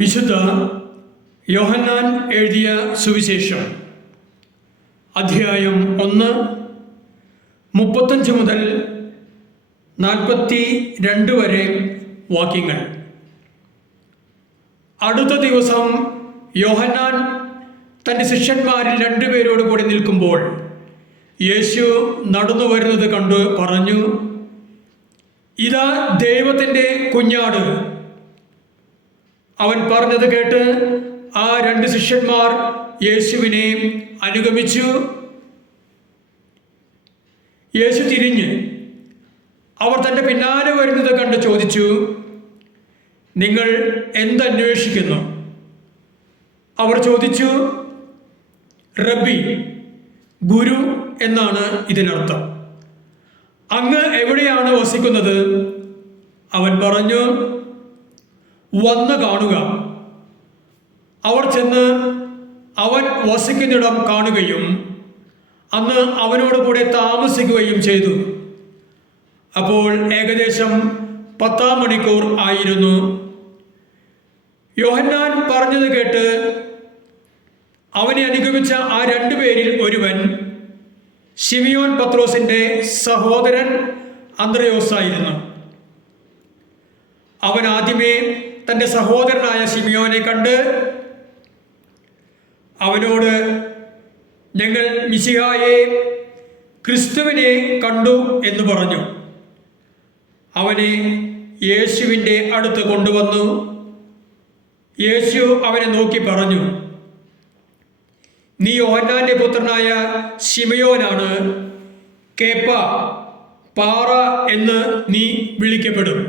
വിശുദ്ധ യോഹന്നാൻ എഴുതിയ സുവിശേഷം അധ്യായം 1 35 മുതൽ 42 വരെ വാക്യങ്ങൾ. അടുത്ത ദിവസം യോഹന്നാൻ തൻ്റെ ശിഷ്യന്മാരിൽ 2 പേരോട് കൂടി നിൽക്കുമ്പോൾ യേശു നടന്നു വരുന്നത് കണ്ട് പറഞ്ഞു, ഇതാ ദൈവത്തിൻ്റെ കുഞ്ഞാട്. അവൻ പറഞ്ഞത് കേട്ട് ആ 2 ശിഷ്യന്മാർ യേശുവിനെ അനുഗമിച്ചു. യേശു തിരിഞ്ഞ് അവർ തൻ്റെ പിന്നാലെ വരുന്നത് കണ്ട് ചോദിച്ചു, നിങ്ങൾ എന്തന്വേഷിക്കുന്നു? അവർ ചോദിച്ചു, റബ്ബി, ഗുരു എന്നാണ് ഇതിനർത്ഥം. അങ്ങ് എവിടെയാണ് വസിക്കുന്നത്? അവൻ പറഞ്ഞു, വന്ന് കാണുക. അവർ ചെന്ന് അവൻ വസിക്കുന്നിടം കാണുകയും അന്ന് അവനോട് കൂടെ താമസിക്കുകയും ചെയ്തു. അപ്പോൾ ഏകദേശം 10-ാം മണിക്കൂർ ആയിരുന്നു. യോഹന്നാൻ പറഞ്ഞത് കേട്ട് അവനെ അനുഗമിച്ച ആ 2 പേരിൽ ഒരുവൻ ശിമിയോൻ പത്രോസിൻ്റെ സഹോദരൻ അന്ത്രയോസായിരുന്നു. അവൻ ആദ്യമേ തൻ്റെ സഹോദരനായ ശിമിയോനെ കണ്ട് അവനോട്, ഞങ്ങൾ മിശിഹായെ, ക്രിസ്തുവിനെ കണ്ടു എന്ന് പറഞ്ഞു. അവനെ യേശുവിൻ്റെ അടുത്ത് കൊണ്ടുവന്നു. യേശു അവനെ നോക്കി പറഞ്ഞു, നീ യോഹന്നാന്റെ പുത്രനായ ശിമയോനാണ്. കേപ്പ, പാറ എന്ന് നീ വിളിക്കപ്പെടും.